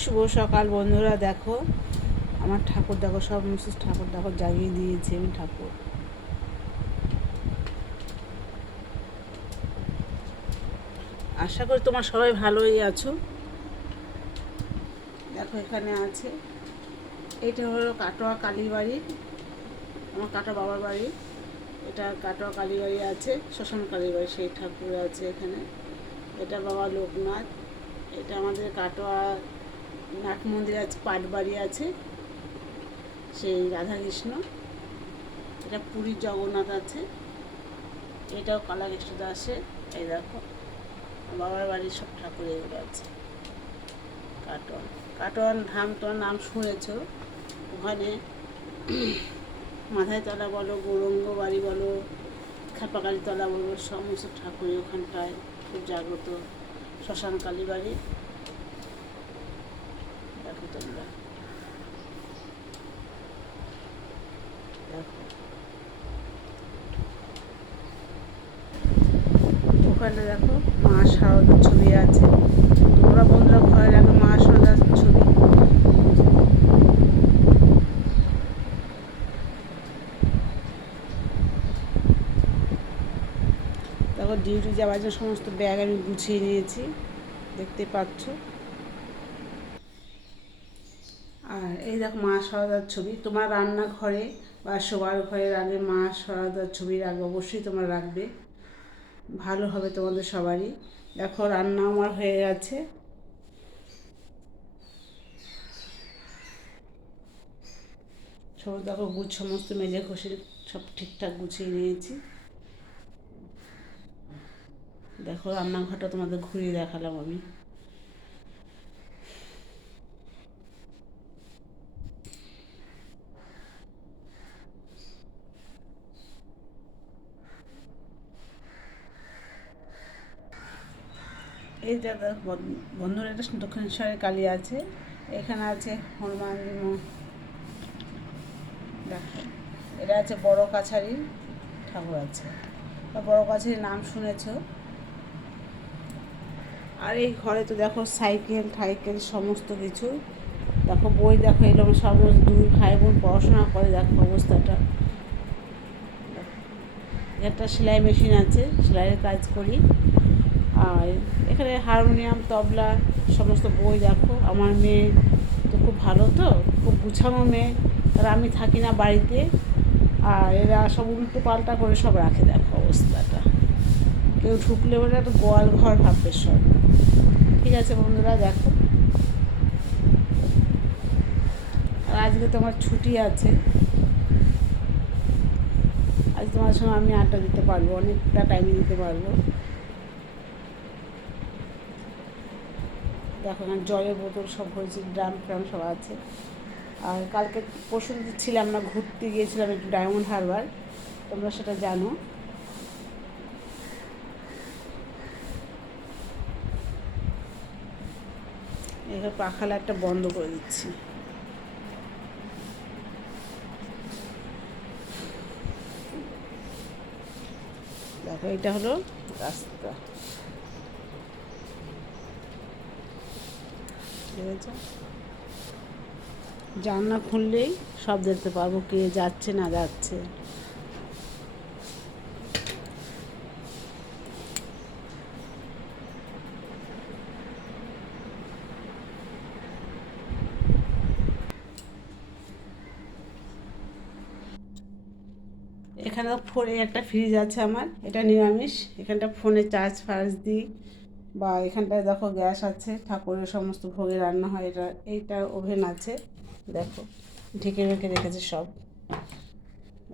শুভ সকাল বন্ধুরা, দেখো, আমার ঠাকুর দেখো, সব মিসেস ঠাকুর দেখো, জাগিয়ে দিয়েছে আমি ঠাকুর। আশা করি তোমার সবাই ভালোই আছো। দেখো, এখানে আছে। এটা হলো কাটোয়া কালীবাড়ি আমার কাটোয়া বাবার বাড়ি। এটা কাটোয়া কালীবাড়ি আছে শ্মশান কালীবাড়ি সেই ঠাকুর আছে এখানে। এটা বাবা লোকনাথ, এটা আমাদের কাটোয়া নাট মন্দির আছে পাটবাড়ি আছে, সেই রাধাকৃষ্ণ। এটা পুরীর জগন্নাথ আছে, এটাও কালাকৃষ্ণ দাসের। এই দেখো, বাবার বাড়ির সব ঠাকুর এগুলো আছে। কাটোয়া কাটোয়ান ধাম তোমার নাম শুনেছ? ওখানে মাথায় তলা বলো, গৌরঙ্গ বাড়ি বলো, খেপাকালী তলা বলো, সমস্ত ঠাকুরই ওখানটায় খুব জাগ্রত। শ্মশান কালী বাড়ি। দেখো তোমরা ওখানে দেখো, মা শারদার ছবি আছে। তোমরা বন্ধুরা ঘরে রাখো মা শারদার ছবি। দেখো ডিউটি যাওয়ার জন্য সমস্ত ব্যাগ আমি গুছিয়ে নিয়েছি। দেখতে পাচ্ছ? আর এই দেখো মা সরদার ছবি, তোমার রান্নাঘরে বা শোবার ঘরে রাখবে মা সরদার ছবি রাখবে, অবশ্যই তোমরা রাখবে। ভালো হবে তোমাদের সবারই। দেখো রান্না আমার হয়ে গেছে। সব দেখো গুছ, সমস্ত মেজে ঘষে সব ঠিকঠাক গুছিয়ে নিয়েছি। দেখো রান্নাঘরটা তোমাদের ঘুরিয়ে দেখালাম আমি। এই বন্ধ- বন্ধুরা, এটা দক্ষিণেশ্বরের কালী আছে। এখানে আছে হনুমান এটা আছে বড় কাছারির ঠাকুর আছে। বড় কাছারির নাম শুনেছ? আর এই ঘরে তো দেখো সাইকেল টাইকেল সমস্ত কিছু। দেখো বই দেখো এরকম সব দুই ভাই বোন পড়াশোনা করে, দেখো অবস্থাটা। একটা সেলাই মেশিন আছে, সেলাইয়ের কাজ করি। আর এখানে হারমোনিয়াম, তবলা, সমস্ত বই দেখো। আমার মেয়ে তো খুব ভালো তো, খুব গুছানো মেয়ে। আর আমি থাকি না বাড়িতে। আর এরা সব উল্টো পাল্টা করে সব রাখে, দেখো অবস্থাটা। কেউ ঢুকলে বলে একটা গোয়াল ঘর ভাববে সব। ঠিক আছে বন্ধুরা, দেখো। আর আজকে তোমার ছুটি আছে। আজ তোমার সঙ্গে আমি আড্ডা দিতে পারব, অনেকটা টাইম দিতে পারব। দেখো, এখানে জলের বোতল সব হয়েছে, ড্রাম ফ্রাম সব আছে। আর কালকে দিন ছিলাম না, ঘুরতে গিয়েছিলাম একটু ডায়মন্ড হারবার, তোমরা সেটা জানো। এখানে পাখা একটা বন্ধ করে দিচ্ছি। দেখো, এটা হলো রাস্তা। জানলা খুললেই সব দেখতে পারব কে যাচ্ছে না যাচ্ছে। এখানে ফোনে একটা ফ্রিজ আছে আমার। এটা নিরামিষ। এখানটা ফোনে চার্জ ফার্জ দিই। বা এখানটায় দেখো গ্যাস আছে, ঠাকুরের সমস্ত ভোগে রান্না হয়, এটা, এইটা ওভেন আছে, দেখো, ঢেকে রেখে রেখেছে সব।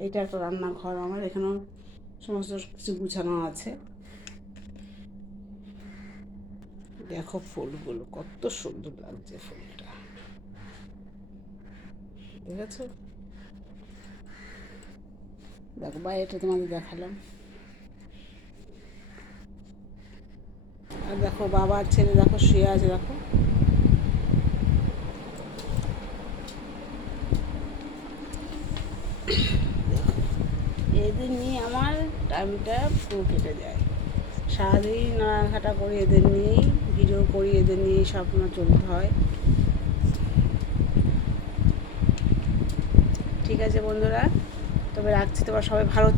এইটা একটা রান্নাঘর আমার, এখানেও সমস্ত কিছু গুছানো আছে। দেখো ফুলগুলো, কত সুন্দর লাগছে ফুলটা। ঠিক আছে দেখো, বাইরেটা তোমাদের দেখালাম। আর দেখো বাবার ছেলে, দেখো শুয়ে আছে, দেখো। এদের নিয়ে আমার টাইমটা পুরো কেটে যায়। সারাদিন নাড়াঘাটা করি এদের নিয়েই, ভিডিও করি এদের নিয়ে সব আমার চলতে হয়। ঠিক আছে বন্ধুরা, তবে রাখছি, তোমার সবাই ভালো